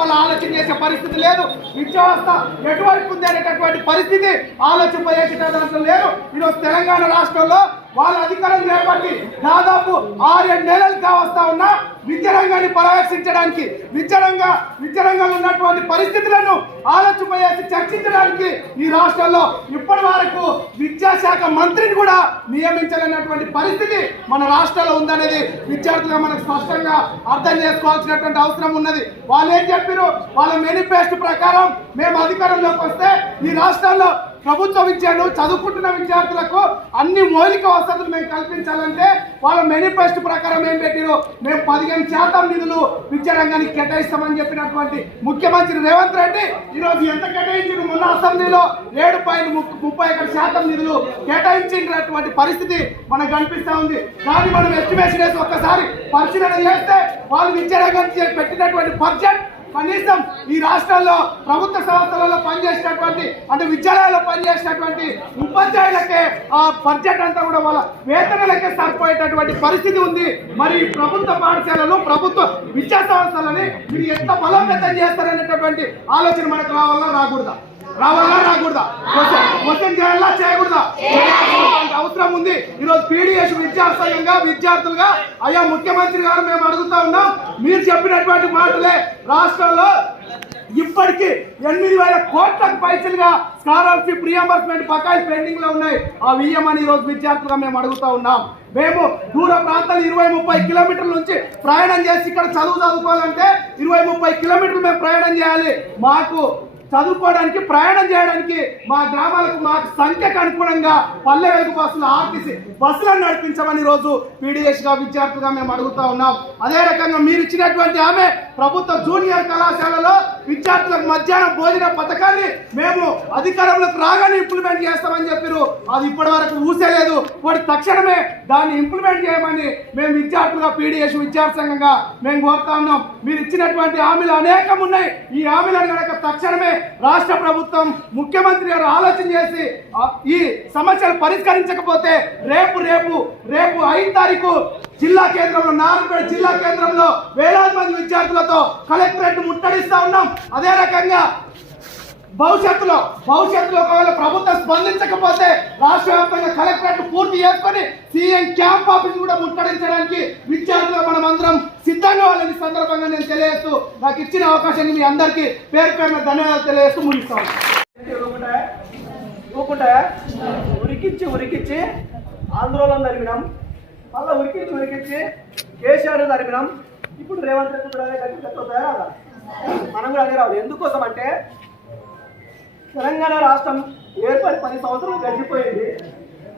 వాళ్ళు ఆలోచన చేసే పరిస్థితి లేదు. విద్యా వ్యవస్థ ఎటువైపు ఉంది అనేటటువంటి పరిస్థితి ఆలోచింపజేసే దాంట్లో లేదు. ఈరోజు తెలంగాణ రాష్ట్రంలో వాళ్ళ అధికారం చేపట్టి దాదాపు ఆరేడు నెలలు కావస్తా ఉన్నా విద్యారంగాన్ని పరామర్శించడానికి విద్యారంగ విద్యారంగంలో ఉన్నటువంటి పరిస్థితులను ఆలోచింపజేసి చర్చించడానికి ఈ రాష్ట్రంలో ఇప్పటి వరకు విద్యాశాఖ మంత్రిని కూడా నియమించాలన్నటువంటి పరిస్థితి మన రాష్ట్రంలో ఉందనేది విద్యార్థులుగా మనకు స్పష్టంగా అర్థం చేసుకోవాల్సినటువంటి అవసరం ఉన్నది. వాళ్ళు ఏం చెప్పారు వాళ్ళ మేనిఫెస్టో ప్రకారం మేము అధికారంలోకి వస్తే ఈ రాష్ట్రంలో ప్రభుత్వ విద్యను చదువుకుంటున్న విద్యార్థులకు అన్ని మౌలిక వసతులు మేము కల్పించాలంటే వాళ్ళ మేనిఫెస్టో ప్రకారం ఏం పెట్టిరు? మేము పదిహేను శాతం నిధులు విద్యారంగానికి కేటాయిస్తామని చెప్పినటువంటి ముఖ్యమంత్రి రేవంత్ రెడ్డి ఈరోజు ఎంత కేటాయించారు మొన్న అసెంబ్లీలో ఏడు పాయింట్ ముప్పై ఒకటి శాతం నిధులు కేటాయించినటువంటి పరిస్థితి మనకు కనిపిస్తూ ఉంది. కానీ మనం ఎస్టిమేషన్ వేసి ఒక్కసారి పరిశీలన చేస్తే వాళ్ళు విద్యారంగానికి పెట్టినటువంటి బడ్జెట్ కనీసం ఈ రాష్ట్రాల్లో ప్రభుత్వ సంస్థలలో పనిచేసినటువంటి అంటే విద్యాలయాల్లో పనిచేసినటువంటి ఉపాధ్యాయులకే ఆ బడ్జెట్ అంతా కూడా వాళ్ళ వేతనాలకే సరిపోయేటటువంటి పరిస్థితి ఉంది. మరి ప్రభుత్వ పాఠశాలలు ప్రభుత్వ విద్యా సంస్థలని మీరు ఎంత బలోపేతం చేస్తారనేటటువంటి ఆలోచన మనకు రావాలా రాకూడదా? రావాలా రాకూడదా? క్వశ్చన్ క్వశ్చన్ చేయాలా చేయకూడదా? అవసరం ఉంది. ఈరోజు పీడిఎస్ విద్యాసంఘంగా విద్యార్థులుగా అయ్యా ముఖ్యమంత్రి గారు మేము అడుగుతా ఉన్నాం. మీరు చెప్పినటువంటి మాటలే రాష్ట్రంలో ఇప్పటికీ ఎనిమిది వేల కోట్లకు పైసలుగా స్కాలర్షిప్ రియంబర్స్మెంట్ బకాయిలు పెండింగ్లో ఉన్నాయి. ఆ వియ్యమని అని రోజు విద్యార్థులుగా మేము అడుగుతా ఉన్నాం. మేము దూర ప్రాంతాలు ఇరవై ముప్పై కిలోమీటర్ల నుంచి ప్రయాణం చేసి ఇక్కడ చదువు చదువుకోవాలంటే ఇరవై ముప్పై కిలోమీటర్లు మేము ప్రయాణం చేయాలి. మాకు చదువుకోవడానికి ప్రయాణం చేయడానికి మా గ్రామాలకు మా సంఖ్యకు అనుగుణంగా పల్లె వెలుగు బస్సులు ఆర్టీసీ బస్సులను నడిపించమని రోజు పీడిఎస్గా విద్యార్థులుగా మేము అడుగుతా ఉన్నాం. అదే రకంగా మీరు ఇచ్చినటువంటి ఆమె ప్రభుత్వ జూనియర్ కళాశాలలో విద్యార్థులకు మధ్యాహ్నం భోజన పథకాన్ని మేము అధికారంలోకి రాగానే ఇంప్లిమెంట్ చేస్తామని చెప్పారు అది ఇప్పటి వరకు ఊసేలేదు. వాటి తక్షణమే దాన్ని ఇంప్లిమెంట్ చేయమని మేము విద్యార్థులుగా పీడిఎస్ విద్యార్థి సంఘంగా మేము కోరుతా ఉన్నాం. మీరు ఇచ్చినటువంటి హామీలు అనేకం ఉన్నాయి. ఈ హామీలను కనుక తక్షణమే రాష్ట్ర ప్రభుత్వం ముఖ్యమంత్రి గారు ఆలోచన చేసి ఈ సమస్యలు పరిష్కరించకపోతే రేపు రేపు రేపు ఐదు తారీఖు జిల్లా కేంద్రంలో నారాయణపేట జిల్లా కేంద్రంలో వేలాది మంది విద్యార్థులతో కలెక్టరేట్ ముట్టడిస్తా ఉన్నాం. అదే రకంగా భవిష్యత్తులో భవిష్యత్తులో ఒకవేళ ప్రభుత్వం స్పందించకపోతే రాష్ట్ర వ్యాప్తంగా కలెక్టరేట్ పూర్తి చేసుకొని సీఎం క్యాంప్ ఆఫీస్ కూడా ముట్టడించడానికి విద్యార్థులు మనం అందరం సిద్ధంగా వాళ్ళని సందర్భంగా నేను తెలియజేస్తూ నాకు ఇచ్చిన అవకాశాన్ని మీ అందరికీ పేరు పేరున ధన్యవాదాలు తెలియజేస్తూ ముగిస్తాం ఊకుంటాయా ఉరికిచ్చి ఉరికిచ్చి ఆందోళన జరిగినాం. మళ్ళీ ఉరికించి ఉరికించి. కేసీఆర్ జరిగినాం ఇప్పుడు రేవంత్ రెడ్డి కూడా అదే గట్టి గట్టి మనం కూడా అదే రావాలి. ఎందుకోసం అంటే తెలంగాణ రాష్ట్రం ఏర్పడి పది సంవత్సరాలు గడిచిపోయింది.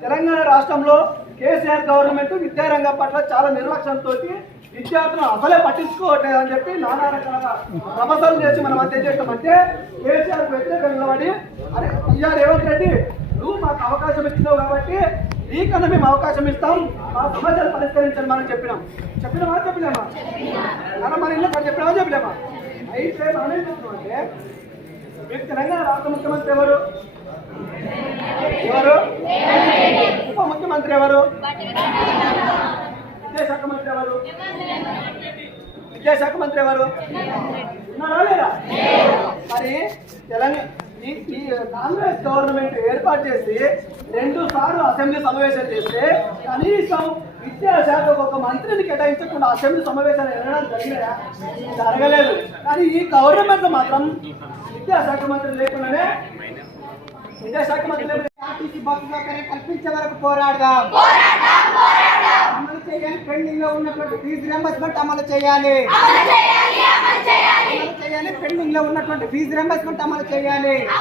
తెలంగాణ రాష్ట్రంలో కేసీఆర్ గవర్నమెంట్ విద్యారంగం పట్ల చాలా నిర్లక్ష్యంతో విద్యార్థులను అసలే పట్టించుకోవట్లేదు అని చెప్పి నానా రకాల సమస్యలు చేసి మనం అంతే చేస్తామంటే కేసీఆర్ వ్యతిరేకంగా నిలబడి అరే అయ్యా రేవంత్ రెడ్డి నువ్వు మాకు అవకాశం ఇచ్చినావు కాబట్టి నీకన్నా మేము అవకాశం ఇస్తాం. మా సమస్యలు పరిష్కరించండి మనం చెప్పినాం. చెప్పినామా చెప్పలేమా? మన మన ఇల్లు చెప్పినామా చెప్పలేమా? అయితే మనం ఏం చెప్తున్నాం మీకు తెలంగాణ రాష్ట్ర ముఖ్యమంత్రి ఎవరు? ఎవరు? ఉప ముఖ్యమంత్రి ఎవరు? విద్యాశాఖ మంత్రి ఎవరు? విద్యాశాఖ మంత్రి ఎవరు? ఉన్నారా లేదా? మరి తెలంగాణ ఈ కాంగ్రెస్ గవర్నమెంట్ ఏర్పాటు చేసి రెండు సార్లు అసెంబ్లీ సమావేశాలు చేస్తే కనీసం విద్యాశాఖకు ఒక మంత్రిని కేటాయించకుండా అసెంబ్లీ సమావేశాలు వెళ్ళడం జరిగినాయా జరగలేదు. కానీ ఈ గవర్నమెంట్ మాత్రం విద్యాశాఖ మంత్రి లేకుండానే విద్యాశాఖ మంత్రి లేకుండా కల్పించే వరకు పోరాడదాం. అమలు చేయాలి. పెండింగ్లో ఉన్నటువంటి ఫీజు రింబర్స్మెంట్ అమలు చేయాలి. అమలు చేయాలి పెండింగ్లో ఉన్నటువంటి ఫీజు రింబర్స్మెంట్ అమలు చేయాలి.